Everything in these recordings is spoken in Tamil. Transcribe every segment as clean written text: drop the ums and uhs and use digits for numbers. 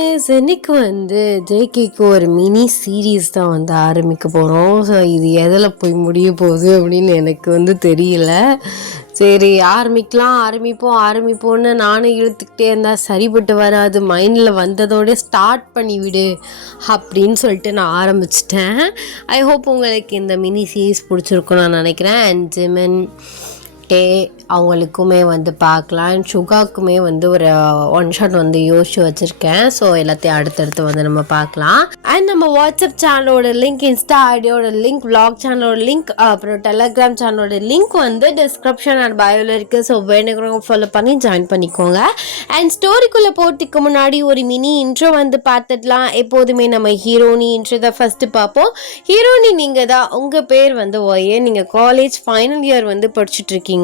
கைஸ், இன்னைக்கு ஜேகேக்கு ஒரு மினி சீரீஸ் தான் ஆரம்பிக்க போகிறோம். ஸோ இது எதில் போய் முடிய போகுது அப்படின்னு எனக்கு தெரியல. சரி, ஆரம்பிப்போம்னு நானும் இழுத்துக்கிட்டே இருந்தால் சரிப்பட்டு வராது. மைண்டில் வந்ததோட ஸ்டார்ட் பண்ணிவிடு அப்படின்னு சொல்லிட்டு நான் ஆரம்பிச்சிட்டேன். ஐ ஹோப் உங்களுக்கு இந்த மினி சீரீஸ் பிடிச்சிருக்குன்னு நான் நினைக்கிறேன். அண்ட் ஜிமின் அவங்களுக்குமே பார்க்கலாம். அண்ட் சுகாக்குமே ஒரு ஒன் ஷாட் யோசிச்சு வச்சுருக்கேன். ஸோ எல்லாத்தையும் அடுத்தடுத்து நம்ம பார்க்கலாம். அண்ட் நம்ம வாட்ஸ்அப் சேனலோட லிங்க், இன்ஸ்டா ஐடியோட லிங்க், vlog சேனலோட லிங்க், அப்புறம் டெலகிராம் சேனலோட லிங்க் டிஸ்கிரிப்ஷன் அண்ட் பயோவில் இருக்குது. ஸோ வேணுங்கிறவங்க ஃபாலோ பண்ணி ஜாயின் பண்ணிக்கோங்க. அண்ட் ஸ்டோரிக்குள்ளே போகிறதுக்கு முன்னாடி ஒரு மினி இன்ட்ரோ பார்த்துடலாம். எப்போதுமே நம்ம ஹீரோனி இன்ட்ரோ தான் ஃபஸ்ட்டு பார்ப்போம். ஹீரோனி நீங்கள் தான். உங்கள் பேர் ஒய்யே, நீங்கள் காலேஜ் ஃபைனல் இயர் படிச்சுட்ருக்கீங்க.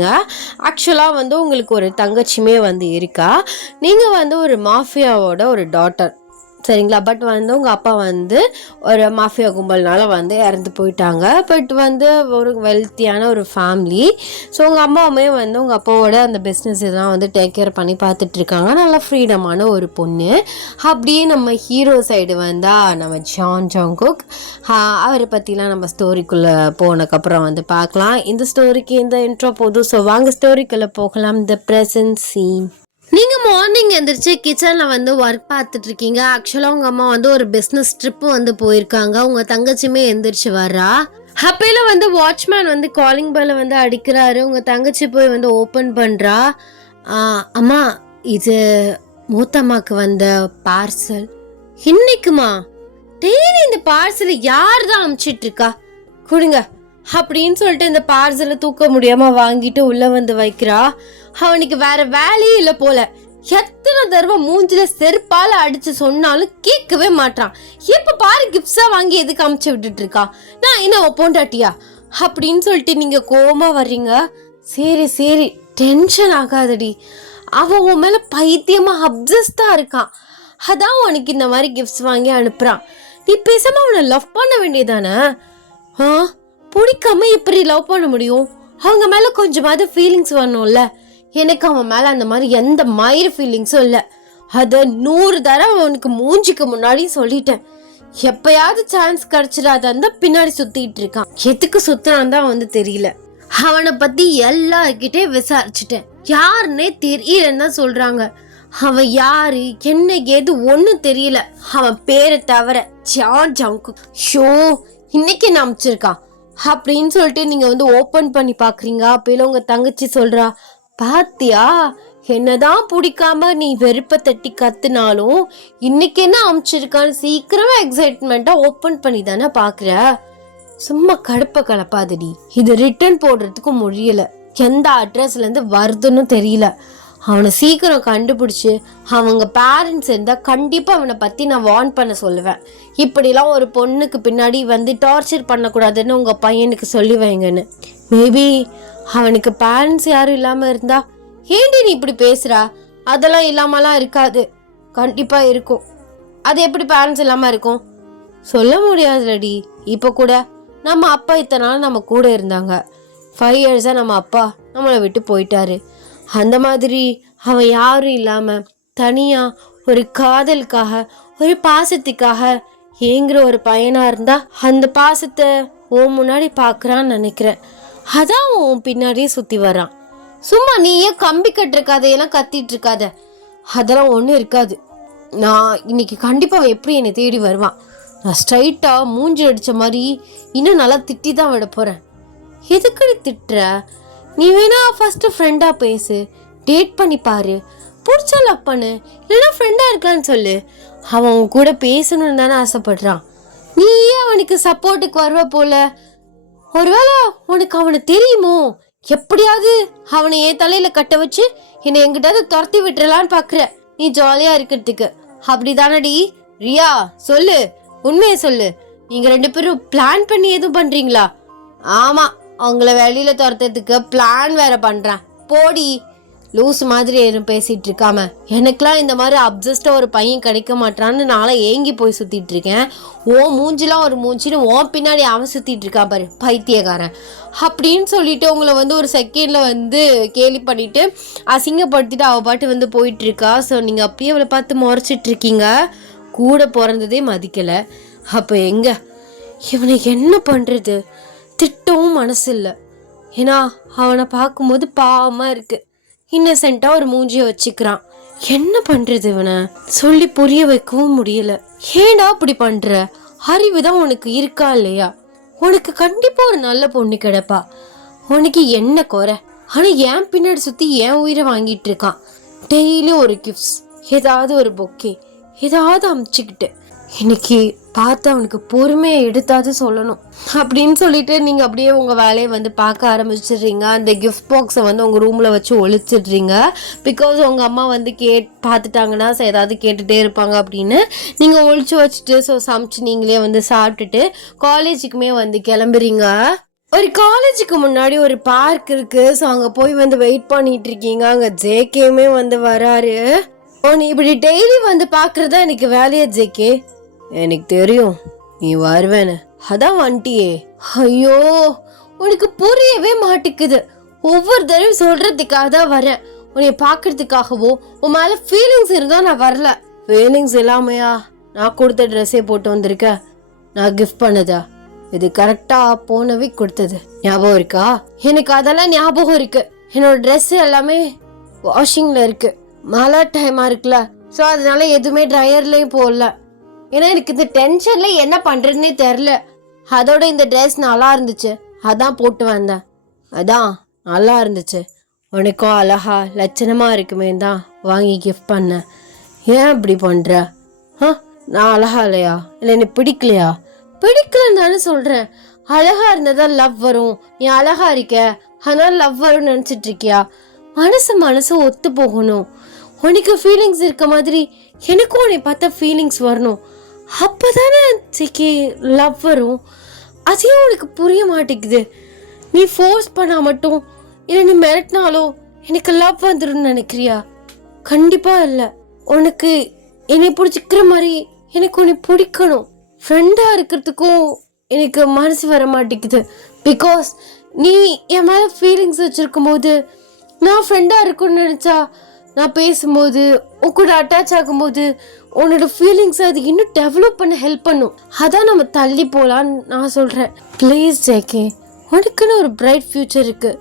ஆக்சுவலாக உங்களுக்கு ஒரு தங்கச்சியுமே இருக்கா. நீங்கள் ஒரு மாஃபியாவோட ஒரு டாட்டர், சரிங்களா? பட் உங்கள் அப்பா ஒரு மாஃபியா கும்பல்னால இறந்து போயிட்டாங்க. பட் ஒரு வெல்த்தியான ஒரு ஃபேமிலி. ஸோ உங்கள் அம்மாவுமே உங்கள் அப்பாவோட அந்த பிஸ்னஸ் இதெல்லாம் டேக் கேர் பண்ணி பார்த்துட்ருக்காங்க. நல்லா ஃப்ரீடமான ஒரு பொண்ணு. அப்படியே நம்ம ஹீரோ சைடு நம்ம ஜான் ஜங்குக், அவரை பற்றிலாம் நம்ம ஸ்டோரிக்குள்ளே போனதுக்கப்புறம் பார்க்கலாம். இந்த ஸ்டோரிக்கு இந்த இன்ட்ரோ போதும். ஸோ வாங்க ஸ்டோரிக்குள்ளே போகலாம். The present scene. நீங்கள் மார்னிங் எழுந்திரிச்சு கிச்சனில் ஒர்க் பார்த்துட்டு இருக்கீங்க. ஆக்சுவலாக உங்கள் அம்மா ஒரு பிஸ்னஸ் ட்ரிப்பு போயிருக்காங்க. உங்கள் தங்கச்சியுமே எழுந்திரிச்சு வர்றா. அப்பையில் வாட்ச்மேன் காலிங் பெல்ல அடிக்கிறாரு. உங்கள் தங்கச்சி போய் ஓப்பன் பண்ணுறா. அம்மா, இது மூத்தம்மாக்கு பார்சல். இன்னைக்குமா? டெய்லி இந்த பார்சலை யார் தான் அனுப்பிச்சிட்ருக்கா? கொடுங்க அப்படின்னு சொல்லிட்டு இந்த பார்சலை தூக்க முடியாம வாங்கிட்டு உள்ள வைக்கிறா. அவனுக்கு வேற வேலையே இல்லை போல. எத்தனை தடவை மூஞ்சில செருப்பால அடிச்சு சொன்னாலும் கேட்கவே மாட்டான். எப்ப பாரு கிஃப்ட்ஸா வாங்கி எதுக்கு அமுச்சு விட்டுட்டு இருக்கா? நான் என்ன பொண்டாட்டியா அப்படின்னு சொல்லிட்டு நீங்க கோவமா வர்றீங்க. சரி சரி, டென்ஷன் ஆகாதடி. அவன் உன் மேல பைத்தியமா அப்சஸ்டா இருக்கான். அதான் உனக்கு இந்த மாதிரி கிஃப்ட்ஸ் வாங்கி அனுப்புறான். நீ பேசாம அவனை லவ் பண்ண வேண்டியதானே? பிடிக்காம எப்படி லவ் பண்ண முடியும்? அவங்க மேல கொஞ்சமாவது ஃபீலிங்ஸ் வரணும்ல. எனக்கு அவன் மேல அந்த மாதிரி எந்த மாதிரி ஃபீலிங்ஸும் இல்லை. அத 100 தடவை அவனுக்கு மூஞ்சிக்கு முன்னாடி சொல்லிட்டேன். எப்பயாவது சான்ஸ் கிடைச்சிடாத பின்னாடி சுத்திட்டு இருக்கான். எதுக்கு சுத்தினான் தான் தெரியல. அவனை பத்தி எல்லார்கிட்டே விசாரிச்சுட்டேன். யாருன்னே தெரியலன்னு தான் சொல்றாங்க. அவன் யாரு என்ன ஏது ஒன்னும் தெரியல. அவன் பேரை தவிர ஜான் ஜங்குக். ஷோ, இன்னைக்கு என்ன அமைச்சிருக்கான் அப்படின்னு சொல்லிட்டு நீங்க ஓபன் பண்ணி பாக்குறீங்க. அப்பயில உங்க தங்கச்சி சொல்றா, பாத்தியா, என்னதான் பிடிக்காம நீ வெறுப்ப தட்டி கத்துனாலும் இன்னைக்கு என்ன அமைச்சிருக்கான்னு சீக்கிரமா எக்ஸைட்மெண்டா ஓபன் பண்ணி தானே பாக்குற. சும்மா கடுப்ப கலப்பாதடி. இது ரிட்டர்ன் போடுறதுக்கு முடியல. எந்த அட்ரஸ்ல இருந்து வருதுன்னு தெரியல. அவனை சீக்கிரம் கண்டுபிடிச்சு அவங்க பேரண்ட்ஸ் இருந்தா கண்டிப்பா அவனை பத்தி நான் வார்ன் பண்ண சொல்லுவேன். இப்படிலாம் ஒரு பொண்ணுக்கு பின்னாடி டார்ச்சர் பண்ணக்கூடாதுன்னு உங்க பையனுக்கு சொல்லி வைங்கன்னு. மேபி அவனுக்கு பேரண்ட்ஸ் யாரும் இல்லாம இருந்தா. ஏண்டி நீ இப்படி பேசுறா? அதெல்லாம் இல்லாமலாம் இருக்காது, கண்டிப்பா இருக்கும். அது எப்படி பேரண்ட்ஸ் இல்லாம இருக்கும்? சொல்ல முடியாதுலடி. இப்ப கூட நம்ம அப்பா இத்தனை நாள் நம்ம கூட இருந்தாங்க. 5 இயர்ஸா நம்ம அப்பா நம்மளை விட்டு போயிட்டாரு. அந்த மாதிரி அவன் யாரும் இல்லாம தனியா ஒரு காதலுக்காக, ஒரு பாசத்துக்காக ஏங்குற ஒரு பையனா இருந்தா அந்த பாசத்தை முன்னாடி பாக்குறான்னு நினைக்கிறேன். அதான் உன் பின்னாடியே சுத்தி வரான். சும்மா நீயே கம்பி கட்டுற கதையெல்லாம் கத்திட்டு இருக்காத. அதெல்லாம் ஒன்றும் இருக்காது. நான் இன்னைக்கு கண்டிப்பா எப்படி என்னை தேடி வருவான். நான் ஸ்ட்ரைட்டா மூஞ்சி அடிச்ச மாதிரி இன்னும் நல்லா திட்டி தான் விட போறேன். எதுக்கு திட்டுற? நீ வேணா ஃபர்ஸ்ட் ஃப்ரெண்டா பேசு, டேட் பண்ணி பாரு, பிடிச்சா லவ் பண்ணு, இல்லைன்னா ஃப்ரெண்டா இருக்கலான்னு சொல்லு. அவன் கூட பேசணும்னு தானே ஆசைப்படுறான். நீயே அவனுக்கு சப்போர்ட்டுக்கு வருவ போல. ஒருவேளை உனக்கு அவனை தெரியுமோ? எப்படியாவது அவனை என் தலையில கட்ட வச்சு என்னை எங்கிட்டாவது துரத்தி விட்டுறலான்னு பாக்குற நீ ஜாலியா இருக்கிறதுக்கு. அப்படிதானடி ரியா? சொல்லு, உண்மையை சொல்லு. நீங்க 2 பேரும் பிளான் பண்ணி எதுவும் பண்றீங்களா? ஆமா, அவங்கள வெளியில துரத்துறதுக்கு பிளான் வேற பண்றேன். போடி. லூஸ் மாதிரி எதுவும் பேசிட்டு இருக்காம. எனக்குலாம் இந்த மாதிரி அப்சஸ்டா ஒரு பையன் கிடைக்க மாட்டான்னு நானும் ஏங்கி போய் சுத்திட்டு இருக்கேன். ஓ மூஞ்சிலாம் ஒரு மூஞ்சின்னு ஓ பின்னாடி அவன் சுத்திட்டு இருக்கா பாரு பைத்தியக்காரன் அப்படின்னு சொல்லிட்டு உங்களை ஒரு செகண்ட்ல கேலி பண்ணிட்டு அசிங்கப்படுத்திட்டு அவ பாட்டு போயிட்டு இருக்கா. ஸோ நீங்க அப்படியே அவளை பார்த்து முறைச்சிட்டு இருக்கீங்க. கூட பிறந்ததே மதிக்கல. அப்ப எங்க இவனை என்ன பண்றது? திட்டவும் மனசு இல்லை. ஏன்னா அவனை பார்க்கும்போது பாவமா இருக்கு. இன்னசென்ட்டா ஒரு மூஞ்சிய வச்சுக்கிறான். என்ன பண்றது? இவனை சொல்லி புரிய வைக்கவும் முடியல. ஏண்டா அப்படி பண்ற? அறிவுதான் உனக்கு இருக்கா இல்லையா? உனக்கு கண்டிப்பா ஒரு நல்ல பொண்ணு கிடைப்பா. உனக்கு என்ன குறை? ஆனா என் பின்னாடி சுத்தி என் உயிரை வாங்கிட்டு இருக்கான். டெய்லி ஒரு கிஃப்ட்ஸ், ஏதாவது ஒரு பொக்கே, ஏதாவது அமுச்சுக்கிட்டு. இன்னைக்கு பார்த்து அவனுக்கு பொறுமையை எடுத்தாது சொல்லணும் அப்படின்னு சொல்லிட்டு நீங்க அப்படியே உங்க வேலையை பார்க்க ஆரம்பிச்சிடுறீங்க. அந்த கிஃப்ட் பாக்ஸை உங்க ரூம்ல வச்சு ஒழிச்சிடுறீங்க. பிகாஸ் உங்க அம்மா பார்த்துட்டாங்கன்னா ஏதாவது கேட்டுட்டே இருப்பாங்க அப்படின்னு நீங்க ஒழிச்சு வச்சுட்டு ஸோ சமைச்சு நீங்களே சாப்பிட்டுட்டு காலேஜுக்குமே கிளம்புறீங்க. ஒரு காலேஜுக்கு முன்னாடி ஒரு பார்க் இருக்கு. ஸோ அங்க போய் வெயிட் பண்ணிட்டு இருக்கீங்க. அங்க ஜேகேமே வராரு. நீ இப்படி டெய்லி பாக்குறதா எனக்கு வேலையா ஜேகே? எனக்கு தெரியும் நீ வருவேன்னு, அதான் வந்துட்டியே. ஐயோ உனக்கு புரியவே மாட்டேங்குது. ஒவ்வொரு தடவை சொல்றதுக்காக தான் வரேன். உன்னை பாக்குறதுக்காகவோ உன் மேல ஃபீலிங்ஸ் இருந்தா நான் வரல. ஃபீலிங்ஸ் இல்லாமையா நான் கொடுத்த ட்ரெஸ்ஸே போட்டு வந்திருக்க? நான் கிஃப்ட் பண்ணதா? இது கரெக்டா போன வீக் கொடுத்தது ஞாபகம் இருக்கா? எனக்கு அதெல்லாம் ஞாபகம் இருக்கு. என்னோட ட்ரெஸ் எல்லாமே வாஷிங்ல இருக்கு. மழை டைமா இருக்குல்ல, ஸோ அதனால எதுவுமே ட்ரையர்லயும் போடல. ஏன்னா எனக்கு இந்த டென்ஷன்ல என்ன பண்றதுன்னே தெரில. அதோட இந்த ட்ரெஸ் நல்லா இருந்துச்சு, அதான் போட்டு வந்தேன். அதான் நல்லா இருந்துச்சு, உனக்கும் அழகா லட்சணமா இருக்குமே தான் வாங்கி கிஃப்ட் பண்ணேன். ஏன் இப்படி பண்ற? நான் அழகா இல்லையா? இல்லை எனக்கு பிடிக்கலையா? பிடிக்கலன்னு தானே சொல்றேன். அழகா இருந்ததான் லவ் வரும். நீ அழகா இருக்க அதனால லவ் வரும்னு நினைச்சிட்டு இருக்கியா? மனசு ஒத்து போகணும். உனக்கு ஃபீலிங்ஸ் இருக்க மாதிரி எனக்கும் உன்னை பார்த்தா ஃபீலிங்ஸ் வரணும். அப்பதானே லவ் வரும். அதையும் உனக்கு புரிய மாட்டேங்குது. நீ ஃபோர்ஸ் பண்ணா மட்டும் இல்லை நீ மிரட்டினாலோ எனக்கு லவ் வந்துடும் நினைக்கிறியா? கண்டிப்பா இல்லை. உனக்கு என்னை பிடிச்சிக்கிற மாதிரி எனக்கு உன்னை பிடிக்கணும். ஃப்ரெண்டா இருக்கிறதுக்கும் எனக்கு மனசு வர மாட்டேங்குது. பிகாஸ் நீ என் மேல ஃபீலிங்ஸ் வச்சிருக்கும் போது நான் ஃப்ரெண்டா இருக்குன்னு நினைச்சா நான் பேசும்போது உன் கூட அட்டாச் ஆகும்போது உன்னோட ஃபீலிங்ஸ் அது இன்னும் டெவலப் பண்ண ஹெல்ப் பண்ணும். அதான் நம்ம தள்ளி போலான்னு நான் சொல்றேன். ப்ளீஸ் ஜேகே, உனக்குன்னு ஒரு பிரைட் ஃபியூச்சர் இருக்கு.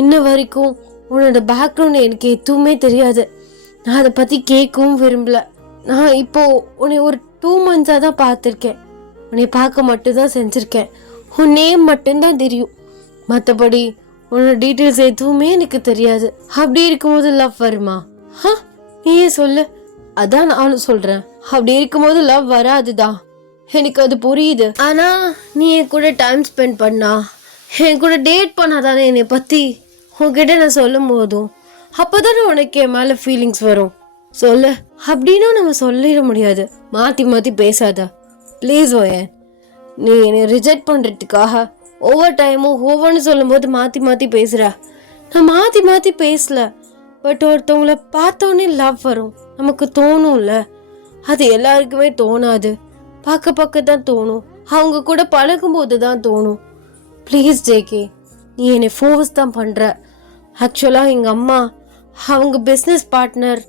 இன்ன வரைக்கும் உன்னோட பேக்ரவுண்ட் எனக்கு எதுவுமே தெரியாது. நான் அதை பத்தி கேட்கவும் விரும்பல. நான் இப்போ உன்னை ஒரு 2 months தான் பார்த்துருக்கேன். உன்னை பார்க்க மட்டும்தான் செஞ்சிருக்கேன். உன் நேம் மட்டும்தான் தெரியும். மற்றபடி உன்னோட டீட்டெயில்ஸ் எதுவுமே எனக்கு தெரியாது. அப்படி இருக்கும்போது லவ் வருமா? நீயே சொல்லு. அதான் நானும் சொல்றேன். அப்படி இருக்கும்போது லவ் வராதுதான், எனக்கு அது புரியுது. ஆனா நீ என் கூட டைம் ஸ்பெண்ட் பண்ணா, என் கூட டேட் பண்ணாதானே என்னை பத்தி உன்கிட்ட நான் சொல்லும் போதும் அப்பதானே உனக்கு என் மேல ஃபீலிங்ஸ் வரும். சொல்லு. அப்படின்னு நம்ம சொல்லிட முடியாது. மாத்தி மாத்தி பேசாத ப்ளீஸ். ஓயன், நீ என்னை ரிஜெக்ட் பண்றதுக்காக ஒவ்வொரு டைமும் ஒவ்வொன்று சொல்லும் போது மாத்தி மாத்தி பேசுற. நான் மாத்தி மாத்தி பேசல. பட் ஒருத்தவங்களை பார்த்தோன்னே லவ் வரும். நமக்கு தோணும்ல, அது எல்லாருக்குமே தோணாது. பார்க்க தான் தோணும். அவங்க கூட பழகும் போது தான் தோணும். ப்ளீஸ் ஜேகே, நீ என்னை ஃபோர்ஸ் தான் பண்ற. ஆக்சுவலாக எங்கள் அம்மா அவங்க பிஸ்னஸ் பார்ட்னர்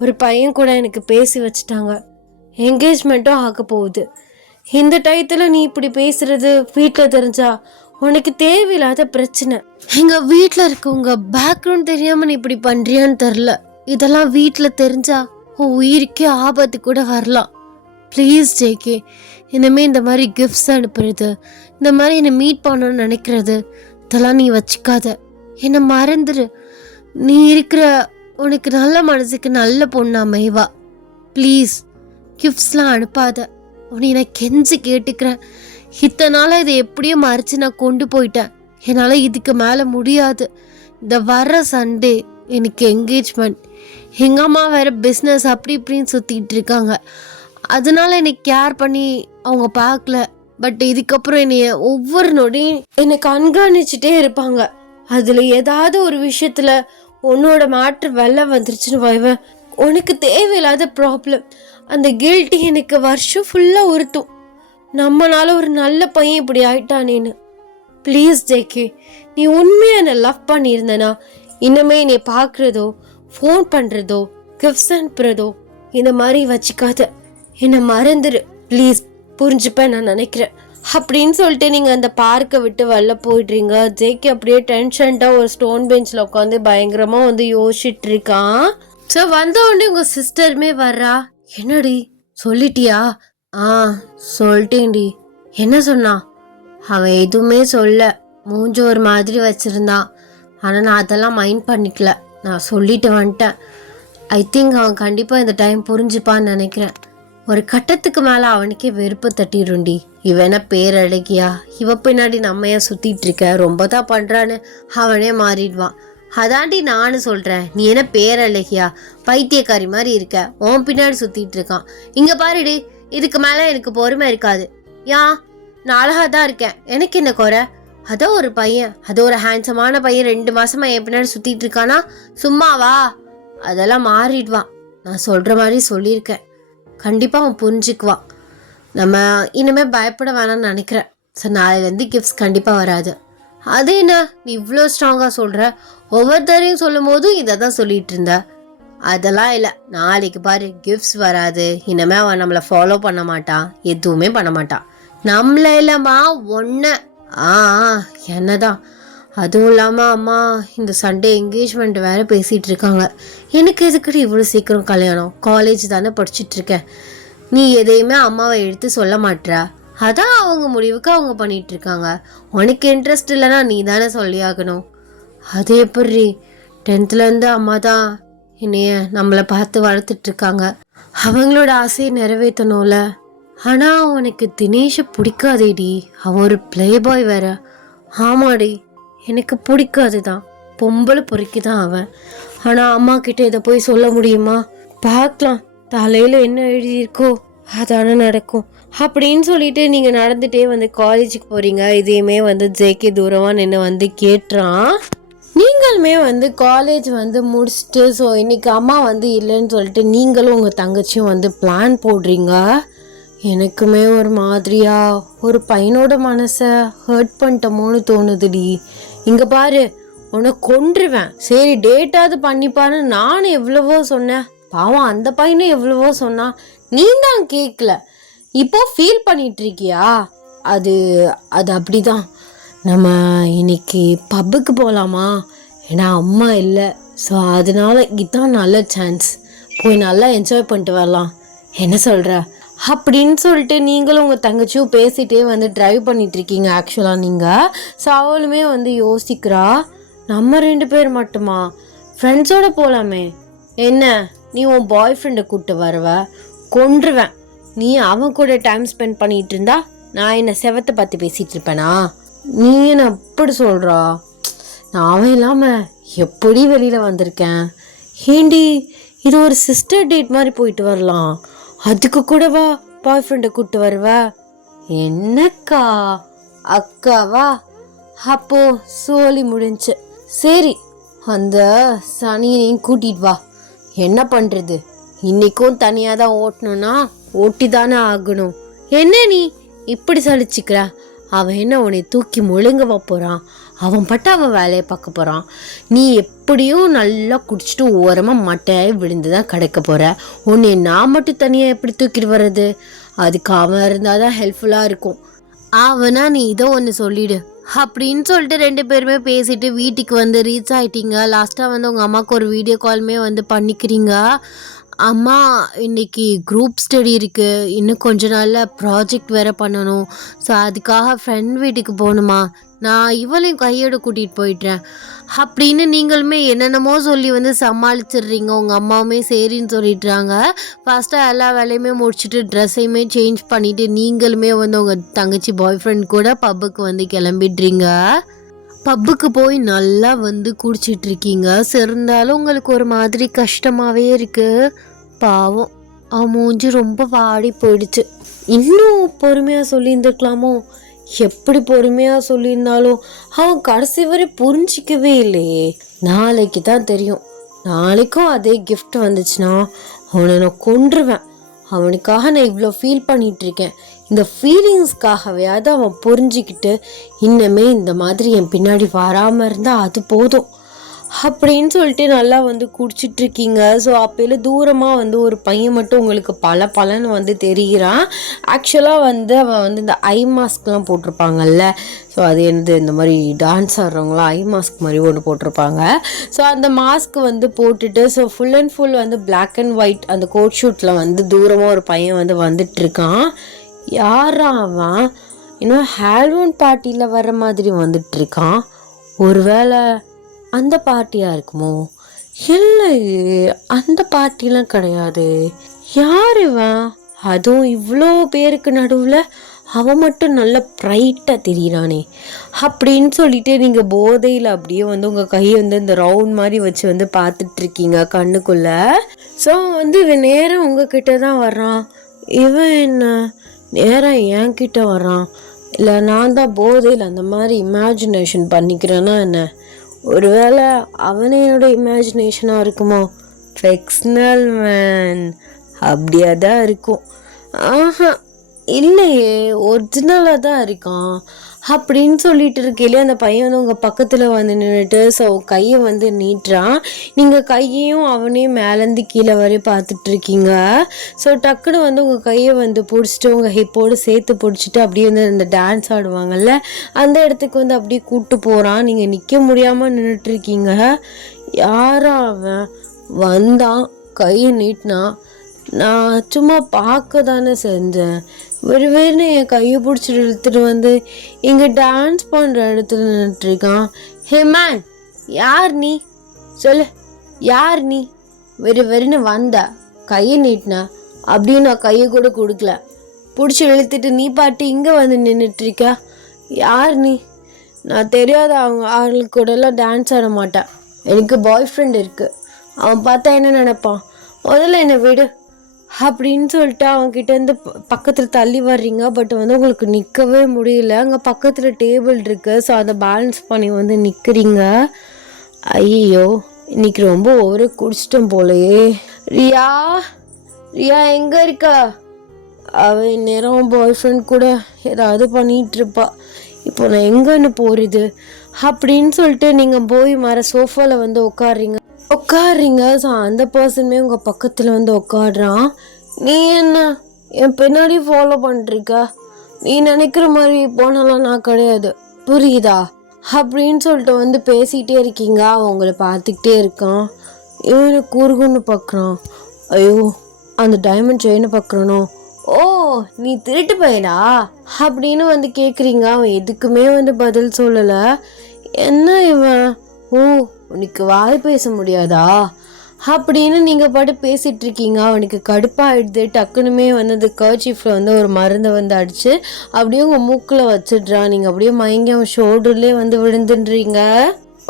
ஒரு பையன் கூட எனக்கு பேசி வச்சுட்டாங்க. என்கேஜ்மெண்ட்டும் ஆக போகுது. இந்த டயத்தில் நீ இப்படி பேசுறது வீட்டில் தெரிஞ்சா உனக்கு தேவையில்லாத பிரச்சனை. எங்கள் வீட்டில் இருக்கவங்க பேக்ரவுண்ட் தெரியாமல் நீ இப்படி பண்ணுறியான்னு தெரில. இதெல்லாம் வீட்டில் தெரிஞ்சா உன் உயிருக்கே ஆபத்து கூட வரலாம். ப்ளீஸ் ஜேகே, இனிமே இந்த மாதிரி கிஃப்ட்ஸ் அனுப்புறது, இந்த மாதிரி என்னை மீட் பண்ணணும்னு நினைக்கிறது, இதெல்லாம் நீ வச்சுக்காத. என்னை மறந்துடு. நீ இருக்கிற உனக்கு நல்ல மனசுக்கு நல்ல பொண்ணா மைவா. ப்ளீஸ் கிஃப்ட்ஸ்லாம் அனுப்பாத. உன்னை நான் கெஞ்சி கேட்டுக்கிறேன். இத்தனை நாளாக இதை எப்படியோ மறைச்சு நான் கொண்டு போயிட்டேன். என்னால் இதுக்கு மேலே முடியாது. இந்த வர்ற சண்டே எனக்கு என்கேஜ்மெண்ட். எங்கள் அம்மா வேறு பிஸ்னஸ் அப்படி இப்படின்னு சுற்றிட்டு இருக்காங்க. அதனால என்னை கேர் பண்ணி அவங்க பார்க்கல. பட் இதுக்கப்புறம் என்னைய ஒவ்வொரு நொடியும் என்னை கண்காணிச்சுட்டே இருப்பாங்க. அதில் ஏதாவது ஒரு விஷயத்தில் உன்னோட மேட்ரு வெளில வந்துருச்சுன்னு வைவன், உனக்கு தேவையில்லாத ப்ராப்ளம். அந்த கில்ட்டி எனக்கு வருஷம் ஃபுல்லாக உறுத்தும். நம்மளால ஒரு நல்ல பையன் இப்படி ஆயிட்டானேன்னு. ப்ளீஸ் ஜேகே, நீ உண்மையாக என்னை லவ் பண்ணியிருந்தனா இன்னுமே என்னை பார்க்குறதோ ஃபோன் பண்ணுறதோ கிஃப்ட்ஸ் அனுப்புறதோ இந்த மாதிரி வச்சுக்காத. என்னை மறந்துடு ப்ளீஸ், புரிஞ்சுப்பேன் நான் நினைக்கிறேன் அப்படின்னு சொல்லிட்டு நீங்கள் அந்த பார்க்கை விட்டு வெளில போயிடுறீங்க. ஜேகே அப்படியே டென்ஷன்ட்டாக ஒரு ஸ்டோன் பெஞ்சில் உட்காந்து பயங்கரமாக வந்து யோசிச்சுட்டு இருக்கான். ஸோ வந்த உடனே உங்கள் சிஸ்டருமே வர்றா. என்னடி சொல்லிட்டியா? சொல்லிட்டேன்டி. என்ன சொன்னா? அவன் எதுவுமே சொல்ல, மூஞ்சி ஒரு மாதிரி வச்சுருந்தான். ஆனால் நான் அதெல்லாம் மைண்ட் பண்ணிக்கல, நான் சொல்லிட்டு வந்துட்டேன். ஐ திங்க் அவன் கண்டிப்பாக இந்த டைம் புரிஞ்சுப்பான்னு நினைக்கிறேன். ஒரு கட்டத்துக்கு மேலே அவனுக்கே வெறுப்பு தட்டிடும்டி. இவன பேரழகியா, இவ பின்னாடி நம்ம ஏன் சுற்றிட்டு இருக்க, ரொம்ப தான் பண்ணுறான்னு அவனே மாறிடுவான். அதாண்டி நானும் சொல்கிறேன், நீ என்ன பேரழகியா, பைத்தியக்காரி மாதிரி இருக்க, உன் பின்னாடி சுற்றிட்டு இருக்கான். இங்கே பாருடி, இதுக்கு மேலே எனக்கு பொறுமை இருக்காது. நான் அழகாக தான் இருக்கேன், எனக்கு என்ன குறை? அதான் ஒரு பையன், அது ஒரு ஹேண்ட்ஸமான பையன் 2 மாசமா என் பின்னாடி சுற்றிட்டு இருக்கானா சும்மாவா? அதெல்லாம் மாறிடுவான். நான் சொல்கிற மாதிரி சொல்லியிருக்கேன், கண்டிப்பாக அவன் புரிஞ்சுக்குவான். நம்ம இனிமேல் பயப்பட வேணாம்னு நினைக்கிறேன். சார் நாளையிலேருந்து கிஃப்ட்ஸ் கண்டிப்பாக வராது. அது என்ன நீ இவ்வளோ ஸ்ட்ராங்காக சொல்கிற? ஒவ்வொருத்தரையும் சொல்லும் போதும் இதை தான் சொல்லிட்டு இருந்த. அதெல்லாம் இல்லை, நாளைக்கு பாரு கிஃப்ட்ஸ் வராது. இனிமேல் அவன் நம்மளை ஃபாலோ பண்ண மாட்டான், எதுவுமே பண்ண மாட்டான். நம்மள இல்லைம்மா ஒன்று. என்னதான். அதுவும் இல்லாமல் அம்மா இந்த சண்டே என்கேஜ்மெண்ட் வேறு பேசிகிட்டு இருக்காங்க. எனக்கு எதுக்குடி இவ்வளோ சீக்கிரம் கல்யாணம்? காலேஜ் தானே படிச்சுட்ருக்கேன். நீ எதையுமே அம்மாவை எடுத்து சொல்ல மாட்டா. அதான் அவங்க முடிவுக்கு அவங்க பண்ணிட்டு இருக்காங்க. உனக்கு இன்ட்ரெஸ்ட் இல்லைன்னா நீ தானே சொல்லி ஆகணும். அது எப்படி? 10th அம்மா தான் என்னைய நம்மளை பார்த்து வளர்த்துட்ருக்காங்க. அவங்களோட ஆசையை நிறைவேற்றணும்ல. ஆனால் உனக்கு தினேஷை பிடிக்காதேடி, அவன் ஒரு பிளே பாய் வேற. ஆமாடி, எனக்கு பிடிக்காது தான், பொம்பளை பொறுக்கி தான் அவன். ஆனால் அம்மா கிட்ட இதை போய் சொல்ல முடியுமா? பார்க்கலாம், தலையில் என்ன எழுதியிருக்கோ அதானே நடக்கும் அப்படின்னு சொல்லிட்டு நீங்கள் நடந்துகிட்டே வந்து காலேஜுக்கு போகிறீங்க. இதையுமே வந்து ஜேகே தூரமாக நின்று வந்து கேட்டுறான். நீங்களுமே வந்து காலேஜ் வந்து முடிச்சுட்டு ஸோ இன்றைக்கி அம்மா வந்து இல்லைன்னு சொல்லிட்டு நீங்களும் உங்கள் தங்கச்சியும் வந்து பிளான் போடுறீங்க. எனக்குமே ஒரு மாதிரியா ஒரு பையனோட மனசை ஹர்ட் பண்ணிட்டோமோன்னு தோணுதுடி. இங்கே பாரு, உன்னை கொன்றுவேன். சரி டேட்டாவது பண்ணிப்பான்னு நானும் எவ்வளவோ சொன்னேன். பாவம் அந்த பையனும் எவ்வளவோ சொன்னான், நீ தான் கேட்கல. இப்போ ஃபீல் பண்ணிட்டு இருக்கியா? அது அப்படிதான். நம்ம இன்னைக்கு பப்புக்கு போகலாமா? ஏன்னா அம்மா இல்லை, ஸோ அதனால இதுதான் நல்ல சான்ஸ். போய் நல்லா என்ஜாய் பண்ணிட்டு வரலாம், என்ன சொல்கிற? அப்படின்னு சொல்லிட்டு நீங்களும் உங்கள் தங்கச்சியும் பேசிகிட்டே வந்து ட்ரைவ் பண்ணிகிட்ருக்கீங்க ஆக்சுவலாக நீங்கள். ஸோ அவளுமே வந்து யோசிக்கிறா, நம்ம 2 பேர் மட்டுமா? ஃப்ரெண்ட்ஸோடு போகலாமே. என்ன நீ உன் பாய் ஃப்ரெண்டை கூப்பிட்டு வருவ? கொன்றுவேன். நீ அவன் கூட டைம் ஸ்பெண்ட் பண்ணிகிட்டு இருந்தா நான் என்ன செவத்தை பற்றி பேசிகிட்டு இருப்பேனா? நீ என்ன அப்படி சொல்கிறா? நான் அவன் இல்லாமல் எப்படி வெளியில் வந்திருக்கேன்? ஏண்டி, இது ஒரு சிஸ்டர் டேட் மாதிரி போயிட்டு வரலாம், அதுக்கு கூடவா பாய் ஃப்ரெண்டை கூப்பிட்டு வருவ? என்னக்கா அக்காவா? அப்போ சோலி முடிஞ்சு. சரி, அந்த சனியனையும் கூட்டிட்டு வா. என்ன பண்ணுறது, இன்னைக்கும் தனியாக தான் ஓட்டணும்னா ஓட்டி தானே ஆகணும். என்ன நீ இப்படி சலிச்சுக்கிற? அவன் என்ன உன்னை தூக்கி முழுங்கவா போகிறான்? அவன் பட்டு அவன் வேலையை பார்க்க போகிறான். நீ எப்படியும் நல்லா குடிச்சிட்டு ஓரமாக மட்டையாகி விழுந்து தான் கிடக்க போகிற. உன்னை நான் மட்டும் தனியாக எப்படி தூக்கிட்டு வர்றது? அதுக்கு அவன் இருந்தால் தான் ஹெல்ப்ஃபுல்லாக இருக்கும். அவனா நீ இதை ஒன்று சொல்லிடு அப்படின்னு சொல்லிட்டு 2 பேருமே பேசிட்டு வீட்டுக்கு வந்து ரீச் ஆகிட்டீங்க. லாஸ்ட்டாக வந்து உங்கள் அம்மாவுக்கு ஒரு வீடியோ காலுமே வந்து பண்ணிக்கிறீங்க. அம்மா இன்னைக்கு குரூப் ஸ்டடி இருக்குது, இன்னும் கொஞ்ச நாளில் ப்ராஜெக்ட் வேறு பண்ணணும், ஸோ அதுக்காக ஃப்ரெண்ட் வீட்டுக்கு போகணுமா, நான் இவளையும் கையோடு கூட்டிகிட்டு போயிடுறேன் அப்படின்னு நீங்களுமே என்னென்னமோ சொல்லி வந்து சமாளிச்சிடுறீங்க. உங்கள் அம்மாவுமே சரின்னு சொல்லிடுறாங்க. ஃபஸ்ட்டாக எல்லா வேலையுமே முடிச்சுட்டு ட்ரெஸ்ஸையுமே சேஞ்ச் பண்ணிவிட்டு நீங்களுமே வந்து உங்கள் தங்கச்சி பாய் ஃப்ரெண்ட் கூட பப்புக்கு வந்து கிளம்பிடுறீங்க. பப்புக்கு போய் நல்லா வந்து குடிச்சிட்ருக்கீங்க. இருந்தாலும் உங்களுக்கு ஒரு மாதிரி கஷ்டமாகவே இருக்குது. பாவம், அவன் மூஞ்சி ரொம்ப வாடி போயிடுச்சு. இன்னும் பொறுமையாக சொல்லியிருந்துருக்கலாமோ? எப்படி பொறுமையா சொல்லியிருந்தாலும் அவன் கடைசி வரை புரிஞ்சிக்கவே இல்லையே. நாளைக்கு தான் தெரியும். நாளைக்கும் அதே gift வந்துச்சுன்னா அவனை நான் கொன்றுவேன். அவனுக்காக நான் இவ்வளோ ஃபீல் பண்ணிட்டு இருக்கேன். இந்த ஃபீலிங்ஸ்க்காகவையாவது அவன் புரிஞ்சுக்கிட்டு இன்னமே இந்த மாதிரி என் பின்னாடி வராமல் இருந்தால் அது போதும் அப்படின்னு சொல்லிட்டு நல்லா வந்து குடிச்சிட்டு இருக்கீங்க. ஸோ அப்போல தூரமாக வந்து ஒரு பையன் மட்டும் உங்களுக்கு பலன்னு வந்து தெரிகிறான். ஆக்சுவலாக வந்து அவன் வந்து இந்த ஐ மாஸ்க்லாம் போட்டிருப்பாங்கல்ல, ஸோ அது என்னது இந்த மாதிரி டான்ஸ் ஆடுறவங்களாம் ஐ மாஸ்க் மாதிரி ஒன்று போட்டிருப்பாங்க. ஸோ அந்த மாஸ்க் வந்து போட்டுட்டு ஸோ ஃபுல் அண்ட் ஃபுல் வந்து பிளாக் அண்ட் ஒயிட் அந்த கோட் ஷூட்டில் வந்து தூரமாக ஒரு பையன் வந்து வந்துட்டுருக்கான். யாரா அவன்? இன்னும் ஹாலோவீன் பார்ட்டியில் வர மாதிரி வந்துட்டுருக்கான். ஒருவேளை அந்த பார்ட்டியாக இருக்குமோ? இல்லை, அந்த பார்ட்டிலாம் கிடையாது. யார் இவன்? அதுவும் இவ்வளோ பேருக்கு நடுவில் அவன் மட்டும் நல்லா ப்ரைட்டாக தெரியிறானே அப்படின்னு சொல்லிட்டு நீங்கள் போதையில் அப்படியே வந்து உங்கள் கையை வந்து இந்த ரவுண்ட் மாதிரி வச்சு வந்து பார்த்துட்ருக்கீங்க கண்ணுக்குள்ளே. ஸோ வந்து இவன் நேரம் உங்ககிட்ட தான் வர்றான். இவன் என்ன நேரம் என்கிட்ட வர்றான்? இல்லை நான் தான் போதையில் அந்த மாதிரி இமேஜினேஷன் பண்ணிக்கிறேன்னா என்ன? ஒருவேளை அவனே என்னோட இமேஜினேஷனாக இருக்குமோ? ஃபிக்ஷனல் மேன் அப்படியே தான் இருக்கும். ஆஹா இல்லையே, ஒரிஜினலாக தான் இருக்கான் அப்படின்னு சொல்லிட்டு இருக்கையிலே அந்த பையன் வந்து உங்கள் பக்கத்தில் வந்து நின்றுட்டு ஸோ கையை வந்து நீட்டுறான். நீங்கள் கையையும் அவனையும் மேலேருந்து கீழே வரை பார்த்துட்ருக்கீங்க. ஸோ டக்குன்னு வந்து உங்கள் கையை வந்து பிடிச்சிட்டு உங்கள் ஹிப்போடு சேர்த்து பிடிச்சிட்டு அப்படியே வந்து அந்த டான்ஸ் ஆடுவாங்கல்ல அந்த இடத்துக்கு வந்து அப்படியே கூப்பிட்டு போகிறான். நீங்கள் நிற்க முடியாமல் நின்றுட்டுருக்கீங்க. யாரா அவன்? வந்தான், கையை நீட்டினான். நான் சும்மா பார்க்க தானே செஞ்சேன். வெறும் என் கையை பிடிச்சிட்டு இழுத்துட்டு வந்து இங்கே டான்ஸ் பண்ணுற இடத்துல நின்றுட்டுருக்கான். ஹே மேன், யார் நீ? சொல்லு, யார் நீ? வெறுன்னு வந்த கையை நீட்டினா அப்படின்னு நான் கையை கூட கொடுக்கல. பிடிச்சி இழுத்துட்டு நீ பாட்டு இங்கே வந்து நின்றுட்டுருக்க. யார் நீ? நான் தெரியாத அவங்க ஆளுக்கு கூடலாம் டான்ஸ் ஆட மாட்டேன். எனக்கு பாய் ஃப்ரெண்ட் இருக்குது. அவன் பார்த்தா என்ன நினைப்பான்? முதல்ல என்னை விடு அப்படின்னு சொல்லிட்டு அவங்ககிட்டேருந்து பக்கத்தில் தள்ளி வர்றீங்க. பட் வந்து உங்களுக்கு நிற்கவே முடியல. அங்கே பக்கத்தில் டேபிள் இருக்குது. ஸோ அதை பேலன்ஸ் பண்ணி வந்து நிற்கிறீங்க. ஐயோ, இன்னைக்கு ரொம்ப ஓவரு குடிச்சிட்டோம் போலையே. ரியா, ரியா எங்கே இருக்கா? அவன் நேரம் பாய் ஃப்ரெண்ட் கூட ஏதாவது பண்ணிகிட்ருப்பா. இப்போ நான் எங்கன்னு போகிறது அப்படின்னு சொல்லிட்டு நீங்கள் போய் சோஃபாவில் வந்து உட்காடுறீங்க. ஸோ அந்த பர்சனுமே உங்கள் பக்கத்தில் வந்து உட்காடுறான். நீ என்ன என் பின்னாடி ஃபாலோ பண்ணிருக்க? நீ நினைக்கிற மாதிரி போனாலாம் நான் கிடையாது, புரியுதா? அப்படின்னு சொல்லிட்டு வந்து பேசிகிட்டே இருக்கீங்க. அவன் உங்களை பார்த்துக்கிட்டே இருக்கான். இவனை கூறுகுன்னு பார்க்குறான். ஐயோ, அந்த டைமண்ட் செயினை பார்க்குறானோ? ஓ, நீ திருட்டு போயிடா அப்படின்னு வந்து கேட்குறீங்க. அவன் எதுக்குமே வந்து பதில் சொல்லலை. என்ன இவன்? ஓ, உனக்கு வாய் பேச முடியாதா அப்படின்னு நீங்கள் பாட்டு பேசிகிட்டு இருக்கீங்க. அவனுக்கு கடுப்பாகிடுது. டக்குனுமே வந்து அந்த கர்ச்சீஃபில் வந்து ஒரு மருந்தை வந்து அடித்து அப்படியே உங்கள் மூக்கில் வச்சிடுறான். நீங்கள் அப்படியே மயங்கி அவன் ஷோல்டர்லேயே வந்து விழுந்துடுறீங்க.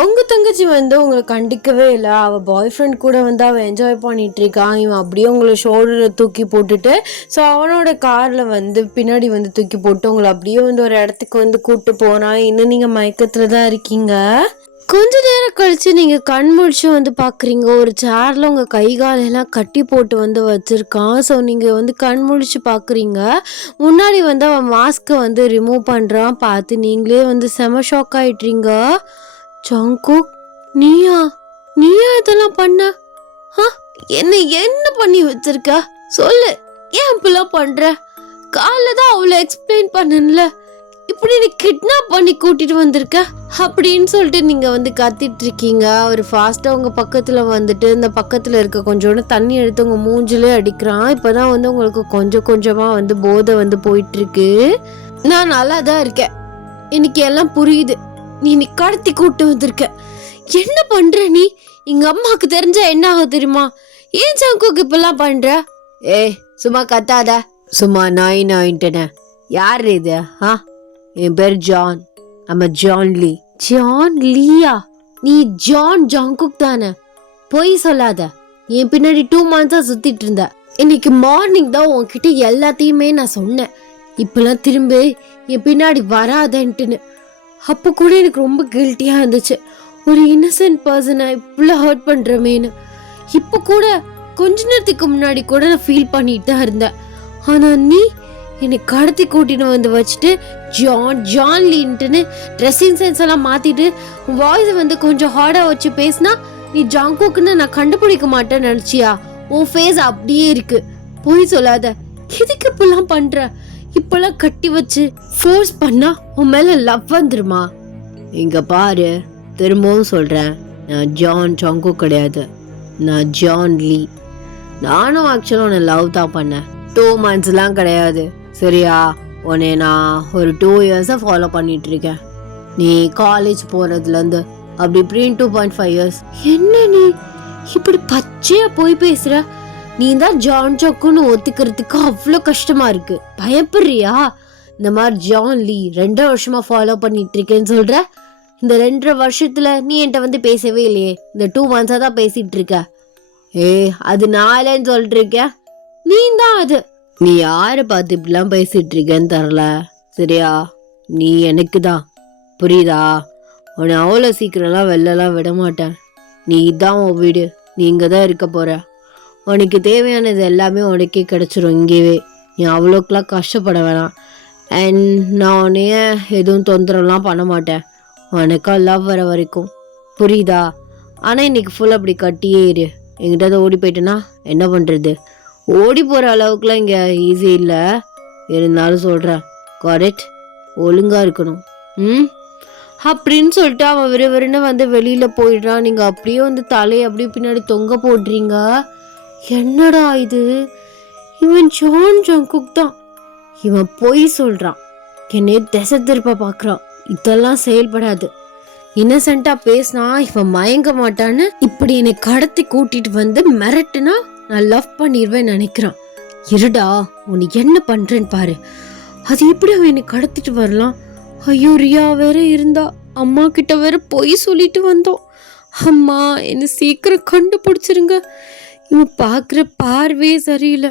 உங்கள் தங்கச்சி வந்து உங்களை கண்டிக்கவே இல்லை. அவள் பாய் ஃப்ரெண்ட் கூட வந்து அவள் என்ஜாய் பண்ணிகிட்டு இருக்கான். இவன் அப்படியே உங்களை ஷோல்டரில் தூக்கி போட்டுட்டு ஸோ அவனோட காரில் வந்து பின்னாடி வந்து தூக்கி போட்டு உங்களை அப்படியே வந்து ஒரு இடத்துக்கு வந்து கூப்பிட்டு போகிறான். இன்னும் நீங்கள் மயக்கத்தில் தான் இருக்கீங்க. கொஞ்ச நேரம் கழிச்சு நீங்கள் கண் முழிச்சு வந்து பார்க்குறீங்க. ஒரு சேரில் உங்கள் கை காலெல்லாம் கட்டி போட்டு வந்து வச்சுருக்கான். ஸோ நீங்கள் வந்து கண் முழிச்சு பார்க்குறீங்க. முன்னாடி வந்து அவன் மாஸ்க்கை வந்து ரிமூவ் பண்ணுறான். பார்த்து நீங்களே வந்து செம ஷாக் ஆகிட்றீங்க. ஜங்குக், நீயா இதெல்லாம் பண்ண? என்ன பண்ணி வச்சிருக்க? சொல்லு, ஏன் இப்பெல்லாம் பண்ற? காலைல தான் அவ்வளோ எக்ஸ்பிளைன் பண்ணல, இப்படி நீ கிட்னாப் பண்ணி கூட்டிட்டு வந்திருக்க அப்படின்னு சொல்லிட்டு நீங்க வந்து கத்திட்டு இருக்கீங்க. அவர் ஃபாஸ்டா உங்க பக்கத்துல வந்துட்டு இந்த பக்கத்துல இருக்க கொஞ்சோண்டு தண்ணி எடுத்து உங்க மூஞ்சிலே அடிக்கிறான். இப்பதான் வந்து உங்களுக்கு கொஞ்சமா வந்து போதை வந்து போயிட்டு இருக்கு. நான் நல்லா தான் இருக்கேன், இன்னைக்கு எல்லாம் புரியுது. நீ கடத்தி கூட்டு வந்திருக்க. என்ன பண்ற நீ? எங்க அம்மாவுக்கு தெரிஞ்சா என்ன ஆகும் தெரியுமா? ஏன் ஜங்குக்கு இப்பெல்லாம் பண்ற? சும்மா கத்தாத. சும்மா நாயின்ட்டேன. யார் இது? என் பேர் ஜான். ஜான் லீ. ஜான் லீயா? நீ ஜான் ஜங்குக் தானே? பொய் சொல்லாத. என் பின்னாடி 2 months சுத்திட்டு இருந்த. இன்னைக்கு மார்னிங் தான் உன்கிட்ட எல்லாத்தையுமே நான் சொன்னேன். இப்பெல்லாம் திரும்ப என் பின்னாடி வராதன்ட்டுன்னு. அப்போ கூட எனக்கு ரொம்ப கில்ட்டியா இருந்துச்சு, ஒரு இன்னசென்ட் பர்சனை இப்படிலாம் ஹர்ட் பண்றமேன்னு. இப்போ கூட கொஞ்ச நேரத்துக்கு முன்னாடி கூட நான் ஃபீல் பண்ணிட்டு தான் இருந்தேன். ஆனா நீ என்னை கடத்தி கூட்டின்னு வந்து வச்சுட்டு ஜான் லீன்ட்டுன்னு ட்ரெஸ்ஸிங் சென்ஸ் எல்லாம் மாத்திட்டு வாய்ஸ் வந்து கொஞ்சம் ஹார்டா வச்சு பேசினா நீ ஜாங்கோக்குன்னு நான் கண்டுபிடிக்க மாட்டேன்னு நினைச்சியா? உன் ஃபேஸ் அப்படியே இருக்கு. போய் சொல்லாத. எதுக்கு இப்பெல்லாம் பண்ற? இப்பெல்லாம் கட்டி வச்சு ஃபோர்ஸ் பண்ணா உன் மேல லவ் வந்துருமா? இங்க பாரு, திரும்பவும் சொல்றேன், நான் ஜாங்கோ கிடையாது, நான் ஜான் லீ. நானும் ஆக்சுவலா உன்னை லவ் தான் பண்ணேன். 2 monthsலாம் கிடையாது, சரியா? உன்னை நான் ஒரு 2 years ஃபாலோ பண்ணிட்டு இருக்கேன். நீ காலேஜ் போறதுலேருந்து அப்படி இப்படின்னு 2.5 years. என்ன நீ இப்படி பச்சையா போய் பேசுற? நீ தான் ஜான் ஜாக்குன்னு ஒத்துக்கிறதுக்கு அவ்வளோ கஷ்டமா இருக்கு. பயப்படுறியா? இந்த மாதிரி ஜான் லீ 2 வருஷமா ஃபாலோ பண்ணிட்டு இருக்கேன்னு சொல்ற. இந்த 2.5 வருஷத்துல நீ என்கிட்ட வந்து பேசவே இல்லையே. இந்த 2 months தான் பேசிட்டு இருக்க. அது நாளேன்னு சொல்லிட்டு இருக்க. நீ தான் அது. நீ யாரை பார்த்து இப்படிலாம் பேசிட்டு இருக்கேன்னு தரல, சரியா? நீ எனக்கு தான், புரியுதா? உன்னை அவ்வளோ சீக்கிரம்லாம் வெளிலலாம் விட மாட்டேன். நீ இதான் உன் வீடு, நீ இங்கே தான் இருக்க போற. உனக்கு தேவையானது எல்லாமே உனக்கே கிடைச்சிரும் இங்கேயே. நீ அவ்வளோக்கெல்லாம் கஷ்டப்பட வேணாம். அண்ட் நான் உன்னைய எதுவும் தொந்தரவுலாம் பண்ண மாட்டேன் உனக்கா லவ் வர வரைக்கும், புரியுதா? ஆனால் இன்னைக்கு ஃபுல் அப்படி கட்டியே இரு. எங்கிட்ட ஓடி போயிட்டேன்னா என்ன பண்ணுறது? ஓடி போகிற அளவுக்குலாம் இங்கே ஈஸி இல்லை. இருந்தாலும் சொல்கிறேன், கரெக்ட், ஒழுங்காக இருக்கணும். அப்படின்னு சொல்லிட்டு அவன் விறுவிறுன்னு வந்து வெளியில் போயிடுறான். நீங்கள் அப்படியே வந்து தலையை அப்படியே பின்னாடி தொங்க போடுறீங்க. என்னடா இது? இவன் ஜான் ஜங்குக் தான். இவன் பொய் சொல்கிறான், என்னையே திசை திருப்ப பார்க்குறான். இதெல்லாம் செயல்படாது. இன்னசென்ட்டா பேசினா இவன் மயங்க மாட்டான்னு இப்படி என்னை கடத்தி கூட்டிட்டு வந்து மிரட்டுனா நான் லவ் பண்ணிடுவேன் நினைக்கிறான். இருடா, உன்னை என்ன பண்றேன்னு பாரு. அது எப்படி அவன் என்னை கடத்திட்டு வரலாம்? ஐயோ, ரியா வேற இருந்தா. அம்மா கிட்ட வேற பொய் சொல்லிட்டு வந்தோம். அம்மா, என்னை சீக்கிரம் கண்டுபிடிச்சிருங்க. இவன் பார்க்குற பார்வையே சரியில்லை.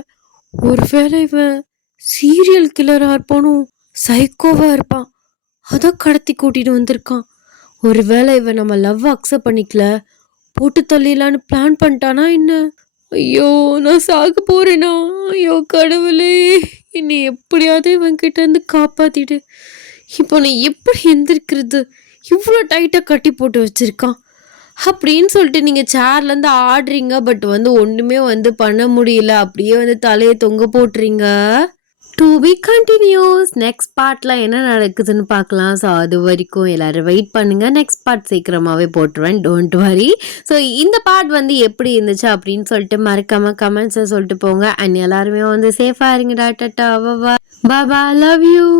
ஒருவேளை இவன் சீரியல் கில்லரா இருப்பானோ, சைக்கோவா இருப்பான். அதான் கடத்தி கூட்டிட்டு வந்திருக்கான். ஒருவேளை இவன் நம்ம லவ் அக்செப்ட் பண்ணிக்கல, போட்டு தள்ளிடலான்னு பிளான் பண்ணிட்டானா என்ன? ஐயோ, நான் சாக போறேனா? ஐயோ கடவுளே, என்னை எப்படியாவது இவன் கிட்ட இருந்து காப்பாத்திடு. இப்போ நான் எப்படி எந்திரிக்கிறது? இவ்வளோ டைட்டா கட்டி போட்டு வச்சிருக்கான் அப்படின்னு சொல்லிட்டு நீங்க சேர்ல இருந்து ஆடுறீங்க. பட் வந்து ஒண்ணுமே வந்து பண்ண முடியல. அப்படியே வந்து தலையை தொங்க போட்டுறீங்க. To be continues. நெக்ஸ்ட் பார்ட்ல என்ன நடக்குதுன்னு பார்க்கலாம். ஸோ அது வரைக்கும் எல்லாரும் வெயிட் பண்ணுங்க. நெக்ஸ்ட் பார்ட் சீக்கிரமாவே போட்டுருவேன், டோன்ட் வரி. ஸோ இந்த பார்ட் வந்து எப்படி இருந்துச்சு அப்படின்னு சொல்லிட்டு மறக்காம கமெண்ட்ஸை சொல்லிட்டு போங்க. அண்ட் எல்லாருமே வந்து சேஃபா இருங்கடா. Tata, bye bye, love you.